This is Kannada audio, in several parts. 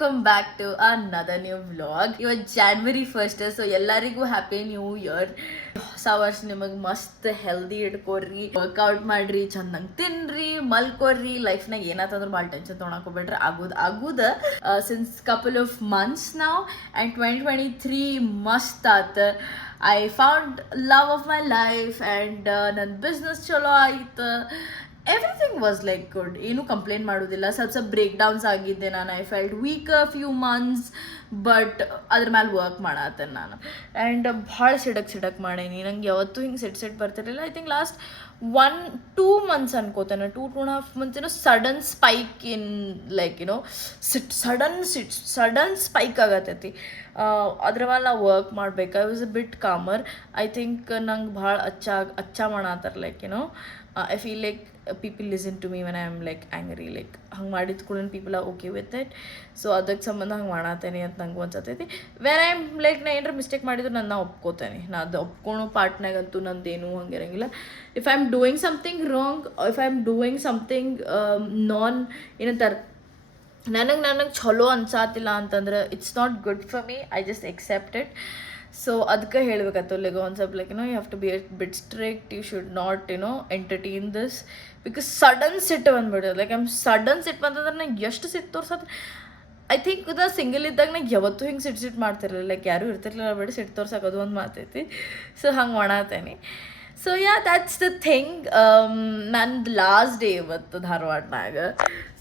Welcome back to another new vlog. ಇವತ್ತು January 1st, ಸೊ ಎಲ್ಲರಿಗೂ ಹ್ಯಾಪಿ ನ್ಯೂ ಇಯರ್. ಹೊಸ ವರ್ಷ ನಿಮಗೆ ಮಸ್ತ್ ಹೆಲ್ದಿ ಇಟ್ಕೊಡ್ರಿ, ವರ್ಕೌಟ್ ಮಾಡ್ರಿ, ಚಂದಂಗೆ ತಿನ್ರಿ, ಮಲ್ಕೊಡ್ರಿ. ಲೈಫ್ನಾಗ ಏನಾತಂದ್ರೆ ಭಾಳ ಟೆನ್ಷನ್ ತೊಗೊಳಕೋಬೇಡ್ರಿ. ಆಗುದ ಸಿನ್ಸ್ ಕಪಲ್ ಆಫ್ ಮಂತ್ಸ್ ನಾವ್ ಆ್ಯಂಡ್ 2023 ಮಸ್ತ್ ಆತ. I found love of my life and ನನ್ನ ಬಿಸ್ನೆಸ್ ಚಲೋ ಆಯ್ತು. Everything was like good. ಏನೂ ಕಂಪ್ಲೇಂಟ್ ಮಾಡೋದಿಲ್ಲ. ಸ್ವಲ್ಪ ಬ್ರೇಕ್ ಡೌನ್ಸ್ ಆಗಿದ್ದೆ ನಾನು. I felt weak few months, but ಅದ್ರ ಮೇಲೆ ವರ್ಕ್ ಮಾಡತ್ತೇನೆ ನಾನು. ಆ್ಯಂಡ್ ಭಾಳ ಸಿಡಕ್ ಮಾಡೀನಿ. ನಂಗೆ ಯಾವತ್ತೂ ಹಿಂಗೆ ಸೆಟ್ ಬರ್ತಿರಲಿಲ್ಲ. ಐ ಥಿಂಕ್ ಲಾಸ್ಟ್ 1-2 months ಅನ್ಕೋತೇನೆ, 2.5 months sudden spike in like sudden spike ಆಗತ್ತೈತಿ. ಅದ್ರ ಮೇಲೆ ನಾವು ವರ್ಕ್ ಮಾಡ್ಬೇಕು. I was a bit calmer. I think ನಂಗೆ ಭಾಳ ಅಚ್ಚ ಮಾಡತ್ತಾರ. Like I feel like people listen to me when I am like angry. Like ಹಂಗೆ ಮಾಡಿದ ಕೂಡ people are okay with it. So ಅದಕ್ಕೆ ಸಂಬಂಧ ಹಂಗೆ ಮಾಡತ್ತೇನೆ ಅಂತ ನಂಗೆ ಅನ್ಸತ್ತೈತಿ. ವೆನ್ ಐ ಆಮ್ ಲೈಕ್ ನಾ ಏನಾರ ಮಿಸ್ಟೇಕ್ ಮಾಡಿದ್ರೆ ನನ್ನ ಒಪ್ಕೋತೇನೆ. ನಾ ಅದು ಒಪ್ಕೊಳೋ ಪಾರ್ಟ್ನಾಗಂತೂ ನಂದೇನು ಹಂಗೆ ಇರಂಗಿಲ್ಲ. If I am doing something wrong, if I am doing something ಏನಂತಾರೆ ನನಗೆ ಚಲೋ ಅನ್ಸಾತಿಲ್ಲ ಅಂತಂದ್ರೆ it's not good for me. I just accept it. So ಅದಕ್ಕೆ ಹೇಳ್ಬೇಕತ್ತು ಲೈಕ್ ಒಂದು ಸ್ವಲ್ಪ like you have to be bit strict. You should not entertain this, because sudden ಸಿಟ್ಟು ಬಂದ್ಬಿಡೋದು. ಲೈಕ್ ಸಡನ್ ಸಿಟ್ಟು ಬಂತಂದ್ರೆ ನಂಗೆ ಎಷ್ಟು ಸಿಟ್ಟು ತೋರ್ಸತ್ತೆ. ಐ ಥಿಂಕ್ ನಾ ಸಿಂಗಲ್ ಇದ್ದಾಗ ನಂಗೆ ಯಾವತ್ತೂ ಹಿಂಗೆ ಸಿಟ್ಟು ಮಾಡ್ತಿರಲಿಲ್ಲ. ಲೈಕ್ ಯಾರೂ ಇರ್ತಿರ್ಲಿಲ್ಲ ಬಿಡಿ ಸಿಟ್ಟು ತೋರ್ಸೋದು ಒಂದು ಮಾತೈತಿ. ಸೊ ಹಂಗೆ ಮಾಡತ್ತೇನೆ. So yeah that's the thing. ನಂದು ಲಾಸ್ಟ್ ಡೇ ಇವತ್ತು ಧಾರವಾಡನಾಗ.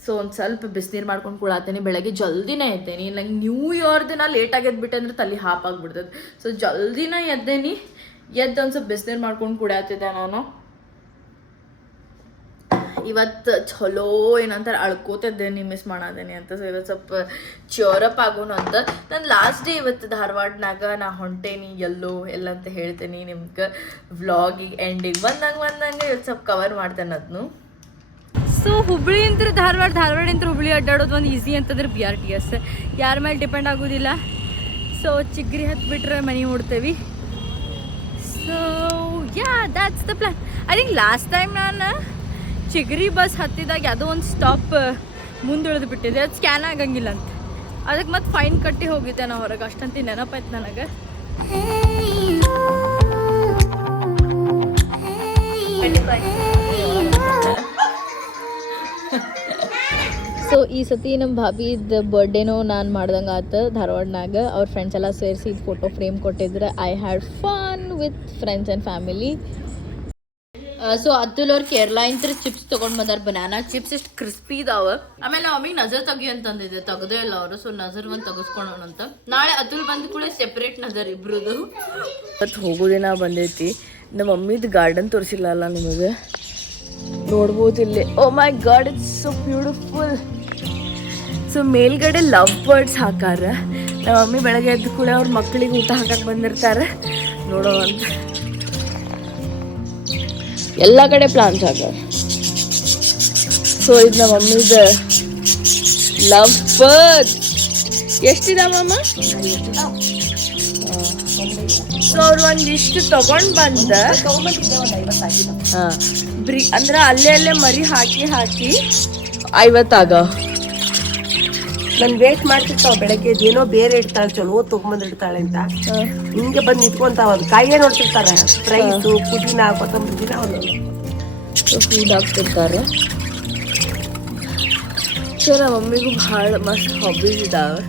ಸೊ ಒಂದು ಸ್ವಲ್ಪ ಬಿಸಿನೀರು ಮಾಡ್ಕೊಂಡು ಕುಳಾತೇನೆ. ಬೆಳಗ್ಗೆ ಜಲ್ದಿನೇ ಎದ್ದೇನಿ. ನಂಗೆ ನ್ಯೂ ಇಯರ್ ದಿನ ಲೇಟಾಗಿ ಎದ್ಬಿಟ್ಟೆ ಅಂದ್ರೆ ತಲೆ ಹಾಪಾಗ್ಬಿಡ್ತದೆ. ಸೊ ಜಲ್ದಿನೇ ಎದ್ದೇನಿ. ಎದ್ದು ಒಂದು ಸ್ವಲ್ಪ ಬಿಸಿನೀರು ಮಾಡ್ಕೊಂಡು ಕುಡಿಯತ್ತಿದ್ದೆ ನಾನು. ಇವತ್ತು ಚಲೋ ಏನಂತಾರೆ ಅಳ್ಕೋತಿದ್ದೇನೆ, ಮಿಸ್ ಮಾಡದೇನೆ ಅಂತ. ಸೊ ಇವತ್ತು ಸ್ವಲ್ಪ ಚ್ಯೂರಪ್ ಆಗೋಣ ಅಂತ. ನಾನು ಲಾಸ್ಟ್ ಡೇ ಇವತ್ತು ಧಾರವಾಡನಾಗ ನಾ ಹೊಂಟೇನಿ ಎಲ್ಲ ಅಂತ ಹೇಳ್ತೇನೆ ನಿಮ್ಗೆ ವ್ಲಾಗಿಗೆ ಎಂಡಿಗೆ ಬಂದಂಗೆ ಇವತ್ತು ಸ್ವಲ್ಪ ಕವರ್ ಮಾಡ್ತೇನೆ ಅದನ್ನು. ಸೊ ಹುಬ್ಳಿ ಅಂತ ಧಾರವಾಡ ಹುಬ್ಳಿ ಅಡ್ಡಾಡೋದು ಒಂದು ಈಸಿ ಅಂತಂದ್ರೆ BRTS. ಯಾರ ಮೇಲೆ ಡಿಪೆಂಡ್ ಆಗೋದಿಲ್ಲ. ಸೊ ಚಿಗ್ರಿ ಹತ್ಬಿಟ್ರೆ ಮನೆ ಓಡ್ತೇವೆ. So yeah that's the plan. I think last time ನಾನು ಚಿಗ್ರಿ ಬಸ್ ಹತ್ತಿದಾಗ ಯಾವುದೋ ಒಂದು ಸ್ಟಾಪ್ ಮುಂದುಳಿದು ಬಿಟ್ಟಿದೆ. ಅದು ಸ್ಕ್ಯಾನ್ ಆಗಂಗಿಲ್ಲ ಅಂತ. ಅದಕ್ಕೆ ಮತ್ತೆ ಫೈನ್ ಕಟ್ಟಿ ಹೋಗಿದ್ದೆ ನಾವು ಹೊರಗೆ. ಅಷ್ಟಂತ ನೆನಪಾಯ್ತು ನನಗೆ. ಸೊ ಈ ಸತಿ ನಮ್ಮ ಭಾಬಿದ ಬರ್ಡೇನೂ ನಾನು ಮಾಡ್ದಂಗೆ ಆತು ಧಾರವಾಡನಾಗ. ಅವ್ರ ಫ್ರೆಂಡ್ಸ್ ಎಲ್ಲ ಸೇರಿಸಿ ಫೋಟೋ ಫ್ರೇಮ್ ಕೊಟ್ಟಿದ್ರೆ. I had fun with friends and family. So Atul ಅವ್ರು ಕೇರಳ ಇಂತ್ರ ಚಿಪ್ಸ್ ತೊಗೊಂಡು ಬಂದಾರ. ಬನಾನಾ ಚಿಪ್ಸ್ ಎಷ್ಟು ಕ್ರಿಸ್ಪಿ ಇದಾವೆ. ಆಮೇಲೆ ಅಮ್ಮಿಗೆ ನಜರ್ ತೆಗಿ ಅಂತಂದಿದೆ, ತೆಗ್ದೇ ಇಲ್ಲ ಅವರು. ಸೊ ನಜರ್ ಒಂದು ತೆಗೆಸ್ಕೊಳೋಣ ಅಂತ. ನಾಳೆ ಅತುಲ್ ಬಂದ ಕೂಡ ಸೆಪ್ರೇಟ್ ನಜರ್ ಇಬ್ರದು. ಇವತ್ತು ಹೋಗೋದಿನ ಬಂದೈತಿ. ನಮ್ಮ ಮಮ್ಮಿದು ಗಾರ್ಡನ್ ತೋರಿಸಿಲ್ಲ ನಿಮಗೆ, ನೋಡ್ಬೋದು ಇಲ್ಲಿ. Oh my God, it's so beautiful. So ಮೇಲ್ಗಡೆ ಲವ್ ಬರ್ಡ್ಸ್ ಹಾಕಾರ. ನಮ್ಮ ಮಮ್ಮಿ ಬೆಳಗ್ಗೆ ಎದ್ದು ಕೂಡ ಅವ್ರ ಮಕ್ಕಳಿಗೆ ಊಟ ಹಾಕಕ್ಕೆ ಬಂದಿರ್ತಾರೆ. ನೋಡೋ ಅಂತ ಎಲ್ಲ ಕಡೆ ಪ್ಲಾಂಟ್ಸ್ ಹಾಕಾರ. ಸೊ ಇದು ನಮ್ಮ ಮಮ್ಮಿದ ಲವ್ ಬರ್ಡ್. ಎಷ್ಟಿದಾವಮ್ಮ? ಸೊ ಅವ್ರು ಒಂದಿಷ್ಟು ತಗೊಂಡು ಬಂದ ಅಂದ್ರೆ ಅಲ್ಲೇ ಮರಿ ಹಾಕಿ 50 ನನ್ ವೇಟ್ ಮಾಡ್ತಿರ್ತಾವ. ಬೆಳಗ್ಗೆ ಏನೋ ಬೇರೆ ಇಡ್ತಾಳೆ, ಚಲೋ ತಗೊಂಬಂದಿಡ್ತಾಳೆ ಅಂತ ಹಿಂಗೆ ಬಂದು ನಿಂತ್ಕೊಂತಾವ. ಅದು ಕಾಯಿಗೆ ನೋಡ್ತಿರ್ತಾರೆ. ಪ್ರೈಸು, ಪುದೀನ, ಕೊತ್ತಂಬರಿ ದಿನ ಫೀಡ್ ಹಾಕ್ತಿರ್ತಾರೆ. ಸೊ ನಮ್ಮ ಮಮ್ಮಿಗೂ ಭಾಳ ಮಸ್ತ್ ಹಾಬೀಸ್ ಇದಾವೆ.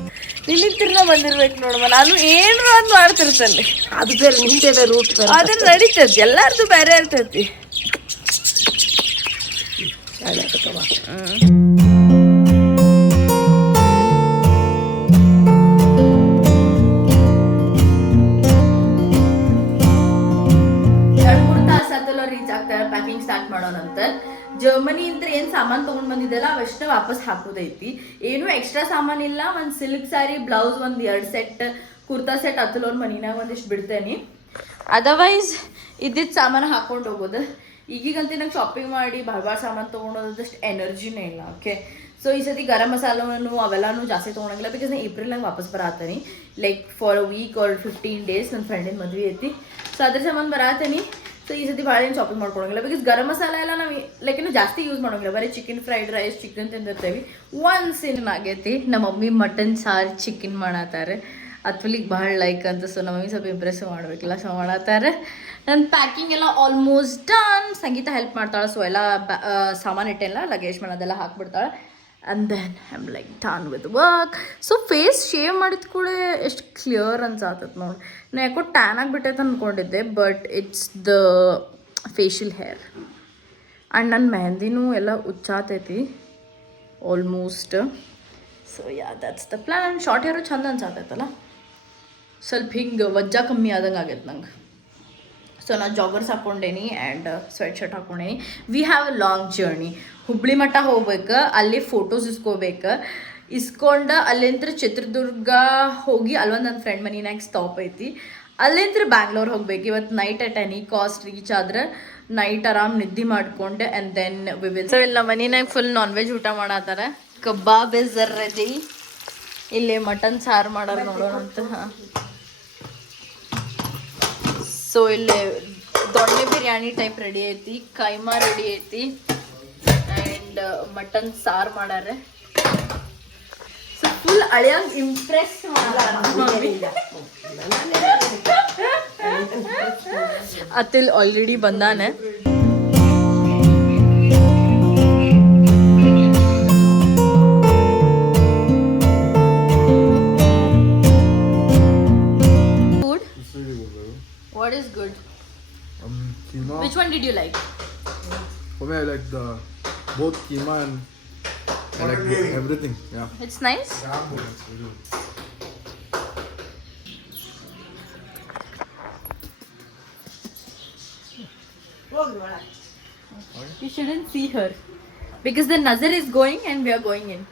ನಿನ್ನಿತ್ತಿರ ಬಂದಿರ್ಬೇಕು ನೋಡಮ್ಮ. ನಾನು ಏನು ಒಂದು ಮಾಡ್ತಿರ್ತೇನೆ. ಅದು ಬೇರೆ ನಿಂದೆ ರೂಟ್ ಬೇರೆ. ಅದನ್ನ ನಡೀತೈತಿ, ಎಲ್ಲಾರ್ದು ಬೇರೆ ಇರ್ತೈತಿ. ರೀಚ್ ಆಗ್ತಾರೆ. Packing start ಮಾಡೋಣಂತ. ಜರ್ಮನಿ ಅಂತ ಏನು ಸಾಮಾನು ತೊಗೊಂಡು ಬಂದಿದ್ದೆಲ್ಲ ಅವಷ್ಟೇ ವಾಪಸ್ ಹಾಕೋದೈತಿ. ಏನೂ ಎಕ್ಸ್ಟ್ರಾ ಸಾಮಾನು ಇಲ್ಲ. ಒಂದು ಸಿಲ್ಕ್ ಸ್ಯಾರಿ, ಬ್ಲೌಸ್, ಒಂದು 2 ಸೆಟ್, ಕುರ್ತಾ ಸೆಟ್ ಅತುಲ್ ಅವ್ರ ಮನಿನಾಗ ಒಂದಿಷ್ಟು ಬಿಡ್ತೇನೆ. ಅದರ್ವೈಸ್ ಇದ್ದಿದ್ದು ಸಾಮಾನು ಹಾಕೊಂಡು ಹೋಗೋದು. ಈಗೀಗಂತ ನಂಗೆ ಶಾಪಿಂಗ್ ಮಾಡಿ ಭಾಳ ಸಾಮಾನು ತೊಗೊಂಡೋದಷ್ಟು ಎನರ್ಜಿನೇ ಇಲ್ಲ. ಓಕೆ. ಸೊ ಈ ಸತಿ ಗರಂ ಮಸಾಲವನ್ನು ಅವೆಲ್ಲನೂ ಜಾಸ್ತಿ ತೊಗೊಳಂಗಿಲ್ಲ. ಬಿಕಾಸ್ ನಾನು ಏಪ್ರಿಲ್ನಾಗ ವಾಪಸ್ ಬರತ್ತೀನಿ. Like for a week or 15 days. ನನ್ನ ಫ್ರೆಂಡಿನ ಮದುವೆ ಐತಿ. ಸೊ ಅದ್ರ ಸಂಬಂಧ ಬರತ್ತೀನಿ. ಸೊ ಈ ಸತಿ ಭಾಳ ಏನು ಶಾಪಿಂಗ್ ಮಾಡ್ಕೊಳಂಗಿಲ್ಲ ಬಿಕಾಸ್ ಗರಂ ಮಸಾಲ ಎಲ್ಲ ನಾವು ಲೈಕ್ ಏನು ಜಾಸ್ತಿ ಯೂಸ್ ಮಾಡೋಂಗಿಲ್ಲ ಬರೀ ಚಿಕನ್ ಫ್ರೈಡ್ ರೈಸ್ ಚಿಕನ್ ತಿಂದಿರ್ತೇವೆ ಒನ್ಸ್ ಏನಾಗೈತಿ ನಮ್ಮ ಮಮ್ಮಿ ಮಟನ್ ಸಾರು ಚಿಕನ್ ಮಾಡತ್ತಾರೆ ಅತ್ವಲಿಗೆ ಭಾಳ ಲೈಕ್ ಅಂತ ಸೊ ನಮ್ಮ ಮಮ್ಮಿ ಸ್ವಲ್ಪ ಇಂಪ್ರೆಸ್ ಮಾಡಬೇಕಿಲ್ಲ ಸೊ ಮಾಡತ್ತಾರೆ ನನ್ನ ಪ್ಯಾಕಿಂಗ್ ಎಲ್ಲ ಆಲ್ಮೋಸ್ಟ್ ಡನ್ ಸಂಗೀತ ಹೆಲ್ಪ್ ಮಾಡ್ತಾಳೆ ಸೊ ಎಲ್ಲ ಸಾಮಾನು ಇಟ್ಟೆಲ್ಲ ಲಗೇಜ್ ಮಾಡೋದೆಲ್ಲ ಹಾಕ್ಬಿಡ್ತಾಳೆ and then I am like done with work so face shave ಮಾಡಿದ ಕೂಡ ಎಷ್ಟು ಕ್ಲಿಯರ್ ಅನ್ಸಾತತ್ ನೋಡಿ ನಾ ಯಾಕೋ ಟ್ಯಾನ್ ಆಗಿಬಿಟ್ಟೈತೆ ಅಂದ್ಕೊಂಡಿದ್ದೆ but it's the facial hair and ನನ್ನ ಮೆಹಂದಿನೂ ಎಲ್ಲ ಉಚ್ಚಾತೈತಿ almost so yeah that's the plan short hair ಚಂದ ಅನ್ಸಾತೈತಲ್ಲ ಸ್ವಲ್ಪ ಹಿಂಗೆ ವಜ್ಜ ಕಮ್ಮಿ ಆದಂಗೆ ಆಗೈತೆ ನಂಗೆ ಸೊ ನಾನು ಜಾಗರ್ಸ್ ಹಾಕ್ಕೊಂಡೇನಿ ಆ್ಯಂಡ್ ಸ್ವೆಟ್ ಶರ್ಟ್ ಹಾಕ್ಕೊಂಡೇನಿ we have a long journey Hubli ಮಠ ಹೋಗ್ಬೇಕು ಅಲ್ಲಿ ಫೋಟೋಸ್ ಇಸ್ಕೊಂಡು ಅಲ್ಲಿಂದ ಚಿತ್ರದುರ್ಗ ಹೋಗಿ ಅಲ್ಲೊಂದು ನನ್ನ ಫ್ರೆಂಡ್ ಮನಿನಾಗ ಸ್ಟಾಪ್ ಐತಿ ಅಲ್ಲಿಂದ ಬ್ಯಾಂಗ್ಳೂರ್ ಹೋಗ್ಬೇಕು ಇವತ್ತು night at any cost reach ಆದ್ರೆ ನೈಟ್ ಆರಾಮ್ ನಿದ್ದೆ ಮಾಡ್ಕೊಂಡು and then we will so ಇಲ್ಲ ಮನಿನಾಗ ಫುಲ್ ನಾನ್ ವೆಜ್ ಊಟ ಮಾಡತ್ತಾರ ಕಬಾಬ್ ಇಸ್ ರೆಡಿ ಇಲ್ಲಿ ಮಟನ್ ಸಾರು ಮಾಡೋರು ನೋಡೋಣ ಅಂತ ಹಾಂ ಸೊ ಇಲ್ಲಿ ದೊಣ್ಣೆ ಬಿರಿಯಾನಿ ಟೈಪ್ ರೆಡಿ ಐತಿ ಕೈಮಾ ರೆಡಿ ಐತಿ ಆ್ಯಂಡ್ ಮಟನ್ ಸಾರು ಮಾಡಾರೆ ಸೊ ಫುಲ್ ಅಳಿಯಂಗ್ ಇಂಪ್ರೆಸ್ ಅತಿಲ್ ಆಲ್ರೆಡಿ ಬಂದಾನೆ What is good? Keema. Which one did you like? For me, I like both keema and I like everything. Yeah. It's nice. You shouldn't see her because the nazar is going and we are going in.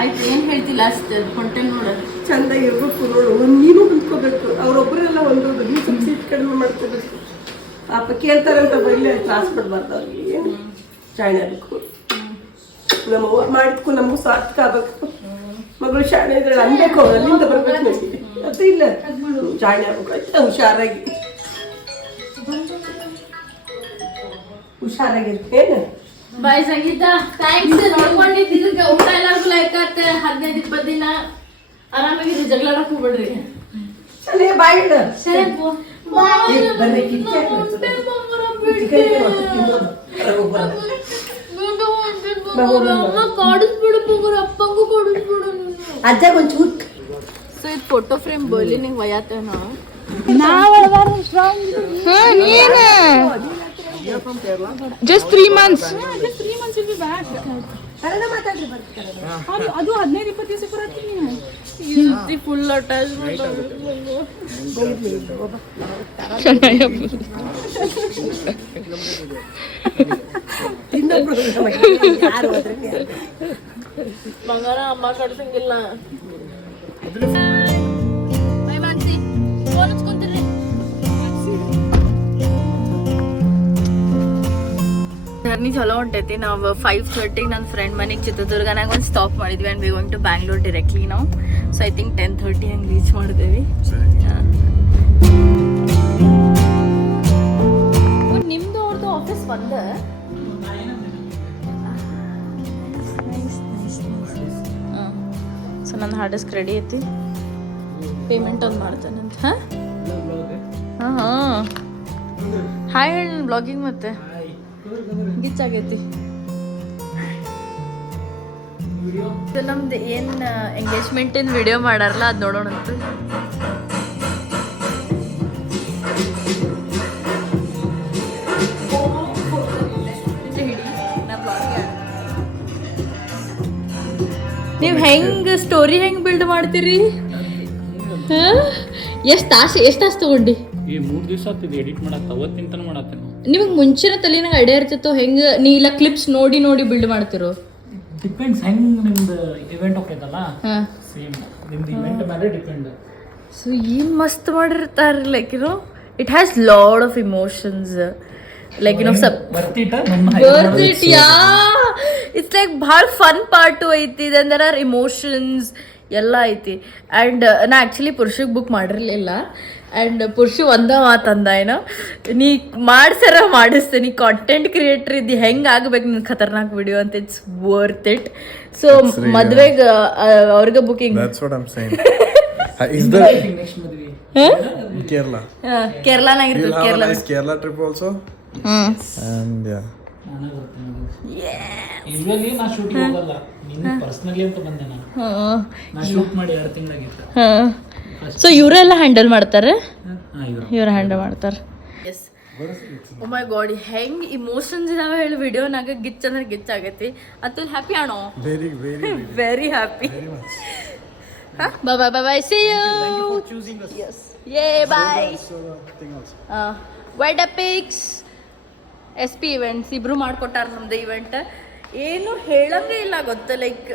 ಆಯ್ತು ಏನು ಹೇಳ್ತಿಲ್ಲ ಅಷ್ಟು ಹೊಂಟೆ ನೋಡು ಚಂದ ಇರ್ಬೇಕು ನೋಡು ನೀನು ಹೊಂದ್ಕೋಬೇಕು ಅವ್ರೊಬ್ಬರೆಲ್ಲ ಒಂದೊಂದು ನೀವು ಸ್ವಲ್ಪ ಸೀಟ್ ಕಡಿಮೆ ಮಾಡ್ಕೋಬೇಕು ಪಾಪ ಕೇಳ್ತಾರಂತ ಬರಲಿ ತ್ರಾಸ ಪಡ್ಬಾರ್ದು ಅವ್ರಿಗೆ ಶಾಣೆ ಆಗಬೇಕು ನಮ್ಮವ್ವ ಮಾಡಿದ್ಕು ನಮಗೂ ಸಾರ್ಥಕ ಆಗ್ಬೇಕು ಮಗಳು ಶಾಣೆ ಇದ್ರೆ ಅನ್ಬೇಕು ಅವ್ರು ಅಲ್ಲಿಂದ ಬರ್ಬೇಕು ನನಗೆ ಅದು ಇಲ್ಲ ಶಾಣೆ ಆಗ್ಬೇಕು ಆಯ್ತಾ ಹುಷಾರಾಗಿರ್ತೇನೆ ಬಾಯ್ ಸಂಗೀತ ಥ್ಯಾಂಕ್ಸ್ ನೋಡ್ಕೊಂಡಿದ್ದಕ್ಕೆ ಊಟ ಎಲ್ಲರಿಗೂ ಲೈಕ್ ಆತ 15-20 ದಿನ ಆರಾಮಾಗಿ ಜಗಳಾಡಕ್ ಹೋಗ್ಬಿಡ್ರಿ ಸರಿ ಬಾಯ್ ಸರಿ ಬರ್ರಿ ಕಿಚ್ಚ ಕಾಡಿಸ್ಬಿಡು ಪುಗುರು ಅಪ್ಪಂಗೂ ಕೊಡಿಸ್ಬಿಡು ಅಜ್ಜ ಒಂಚೂರು ಸೊ ಇದು ಫೋಟೋ ಫ್ರೇಮ್ ಬರ್ಲಿ ನಿಂಗೆ ವಯಾತೇವ ನಾವು Just 3 months. Just 3 months will be back. Kannada ಮಾತಾಡ್ರಿ ಬರ್ತಾರೆ ಅದು 15-20 ದಿವಸ ಬರತ್ತೀನಿ ಫುಲ್ ಅಟ್ಯಾಚ್ಮೆಂಟ್ ಯಾರು ಹೋದ್ರೆ ಮಗನ ಅಮ್ಮ ಕಡ್ಸಂಗಿಲ್ಲ ಬೈ ಮಾನ್ಸಿ ಫೋನ್ ಹಚ್ಕೊಂತೀರಿ ಜರ್ನಿ ಚಲೋ ಹೊಂಟೈತಿ ನಾವು 5:30 ನನ್ನ ಫ್ರೆಂಡ್ ಮನೆಗೆ ಚಿತ್ರದುರ್ಗನಾಗ ಒಂದು ಸ್ಟಾಪ್ ಮಾಡಿದ್ವಿ and we going to Bangalore directly ನಾವು ಸೊ ಐ ಥಿಂಕ್ 10:30 ಹಂಗೆ ರೀಚ್ ಮಾಡಿದೇವಿ ನಿಮ್ಮದು ಅವ್ರದ್ದು ಆಫೀಸ್ ಬಂದ ಸೊ ನನ್ನ ಹಾರ್ಡ್ ಡಿಸ್ಕ್ ರೆಡಿ ಐತಿ ಪೇಮೆಂಟ್ ಒಂದು ಮಾಡ್ತೇನೆ ಅಂತ ಹಾಂ ಹಾಂ ಹಾಯ್ ಹೇಳಿ ಬ್ಲಾಗಿಂಗ್ ಮತ್ತೆ ಗಿಚ್ಚಾಗೈತಿ ನಮ್ದು ಏನು ಎಂಗೇಜ್ಮೆಂಟಿನ ವಿಡಿಯೋ ಮಾಡಾರಲ್ಲ ಅದು ನೋಡೋಣ ಅಂತ ನೀವು ಹೆಂಗೆ ಸ್ಟೋರಿ ಹೆಂಗೆ ಬಿಲ್ಡ್ ಮಾಡ್ತೀರಿ ಎಷ್ಟು ತಾಸು ತಗೊಂಡು ಈ 3 ದಿವಸ ಆಗ್ತಿದೆ ಎಡಿಟ್ ಮಾಡಕ್ಕೆ ಅವತ್ತಿನ ತನಕ ಮಾಡತ್ತೇನೆ ನಿಮಗೆ ಮುಂಚೆನೇ ತಲೆನಾಗ ಐಡಿಯಾ ಇರ್ತಿತ್ತು ಹೆಂಗೆ ನೀ ಇಲ್ಲ ಕ್ಲಿಪ್ಸ್ ನೋಡಿ ನೋಡಿ ಬಿಲ್ಡ್ ಮಾಡ್ತಿರೋ ಡಿಪೆಂಡ್ಸ್ ಹೆಂಗೆ ನಿಮ್ದು ಇವೆಂಟ್ ಹೋಗ್ತೈತಲ್ಲ ಹಾಂ ಸೇಮ್ ನಿಮ್ದು ಇವೆಂಟ್ ಮೇಲೆ ಡಿಪೆಂಡ್ ಸೊ ಏನು ಮಸ್ತ್ ಮಾಡಿರ್ತಾರೆ like you know it has lot of emotions like you know sub worth it yeah it's like ಭಾಳ ಫನ್ ಪಾರ್ಟು ಐತಿ ದೆನ್ ದರ್ ಆರ್ ಇಮೋಷನ್ಸ್ ಎಲ್ಲ ಐತಿ. ಆ್ಯಂಡ್ ನಾ ಆ್ಯಕ್ಚುಲಿ ಪುರುಷಗೆ ಬುಕ್ ಮಾಡಿರಲಿಲ್ಲ. ಆ್ಯಂಡ್ ಪುರುಷ ಒಂದ ಮಾತಂದ ಏನೋ, ನೀ ಮಾಡ್ಸರ ಮಾಡಿಸ್ತೀನಿ, ಕಾಂಟೆಂಟ್ ಕ್ರಿಯೇಟರ್ ಇದ್ದು ಹೆಂಗೆ ಆಗ್ಬೇಕು ನಿನ್ನ ಖತರ್ನಾಕ್ ವಿಡಿಯೋ ಅಂತ. It's worth it. ಸೊ ಮದ್ವೆಗೆ ಅವ್ರಿಗೆ booking. That's what I'm saying. Is the next ಮದುವೆ Kerala? ಕೇರಳನಾಗ You'll ಇರ್ತದೆ. have a nice Kerala trip also. And yeah. ನಾನು ಬರ್ತೀನಿ. ಯೂಶುವಲಿ ನಾ ಶೂಟಿಂಗ್ ಹೋಗಲ್ಲ, ನೀನು ಪರ್ಸ್ನಲಿ ಅಂತ ಬಂದೆ ನಾನು. ನಾ ಶೂಟ್ ಮಾಡಿ 2 ತಿಂಗಳಾಗಿತ್ತು. ಸೊ ಇವರೆಲ್ಲ ಹ್ಯಾಂಡಲ್ ಮಾಡ್ತಾರೆ, ಹಾಂ ಇವ್ರು ಹ್ಯಾಂಡಲ್ ಮಾಡ್ತಾರೆ. ಎಸ್, ಓ ಮೈ ಗಾಡ್, ಹೆಂಗೆ ಇಮೋಷನ್ಸ್ ಇದಾವೆ ಹೇಳಿ ವಿಡಿಯೋನಾಗ. ಗಿಚ್ ಅಂದ್ರೆ ಗಿಚ್ ಆಗೈತಿ. ಅತುಲ್ ಹ್ಯಾಪಿ ಆಣೋ? Very, very, very happy. very much. Bye bye bye bye, see you. Thank you for choosing us. Yes. Yay, bye. So thing also. Wide apex SP events ಇಬ್ರು ಮಾಡ್ಕೊಟ್ಟಾರ ನಮ್ದು ಇವೆಂಟ್. ಏನು ಹೇಳಂಗೆ ಇಲ್ಲ ಗೊತ್ತಾ, ಲೈಕ್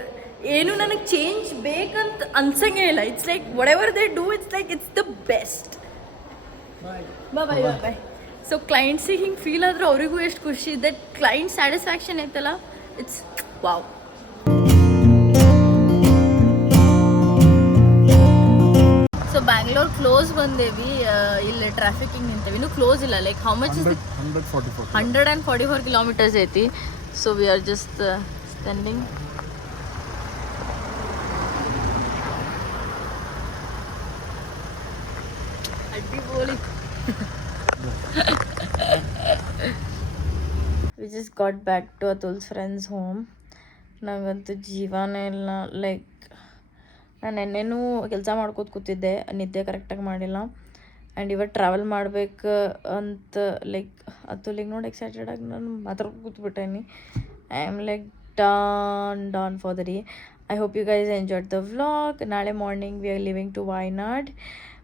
ಏನು ನನಗೆ ಚೇಂಜ್ ಬೇಕಂತ ಅನ್ಸಂಗೇ ಇಲ್ಲ. It's like whatever they do, it's like it's the best. Bye bye bye bye. So ಕ್ಲೈಂಟ್ಸಿಗೆ ಹಿಂಗೆ ಫೀಲ್ ಆದ್ರೆ ಅವರಿಗೂ ಎಷ್ಟು ಖುಷಿ. ದಟ್ ಕ್ಲೈಂಟ್ ಸ್ಯಾಟಿಸ್ಫ್ಯಾಕ್ಷನ್ ಐತಲ್ಲ, it's wow. So Bangalore close ಬಂದೇವಿ. ಇಲ್ಲಿ ಟ್ರಾಫಿಕಿಂಗ್ ನಿಂತೇವಿ, ಇನ್ನೂ ಕ್ಲೋಸ್ ಇಲ್ಲ. Like how much is 144. 144 kilometers ಐತಿ. So we are just standing. ಅಡ್ಡಿಪೋಲಿ. We just got back to Atul's friends home. ನಂಗಂತೂ ಜೀವನೇ ಇಲ್ಲ. ಲೈಕ್ ನಾನು ನೆನ್ನೆನೂ ಕೆಲಸ ಮಾಡ್ಕೋತ ಕೂತಿದ್ದೆ, ನಿದ್ದೆ ಕರೆಕ್ಟಾಗಿ ಮಾಡಿಲ್ಲ. ಆ್ಯಂಡ್ ಇವತ್ತು ಟ್ರಾವೆಲ್ ಮಾಡ್ಬೇಕು ಅಂತ ಲೈಕ್ ಅತುಲಿಗೆ ನೋಡಿ ಎಕ್ಸೈಟೆಡ್ ಆಗಿ ನಾನು ಮಾತಾಡ್ಕೊಂಡು ಕೂತ್ಬಿಟ್ಟೇನಿ. I am like done for the day. I hope you guys enjoyed the vlog. ನಾಳೆ morning we are leaving to Wayanad.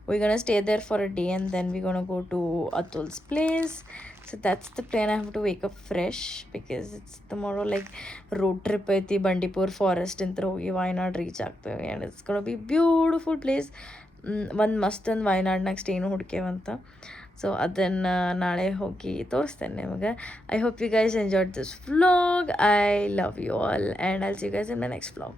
We're gonna stay there for a day and then we're gonna go to Atul's place. So that's the plan. I have to wake up fresh because it's tomorrow like road trip ಐತಿ ಬಂಡೀಪುರ್ ಫಾರೆಸ್ಟ್ ಅಂತ ಹೋಗಿ ವಾಯ್ನಾಡ್ ರೀಚ್ ಆಗ್ತೇವೆ. And it's gonna be beautiful place. ಒಂದು ಮಸ್ತ್ ಒಂದು ವಾಯ್ನಾಡ್ನಾಗ ಸ್ಟೇನು ಹುಡ್ಕೇವಂತ. ಸೊ ಅದನ್ನು ನಾಳೆ ಹೋಗಿ ತೋರಿಸ್ತೇನೆ ನಿಮಗೆ. I hope you guys enjoyed this vlog. I love you all and I'll see you guys in the next vlog.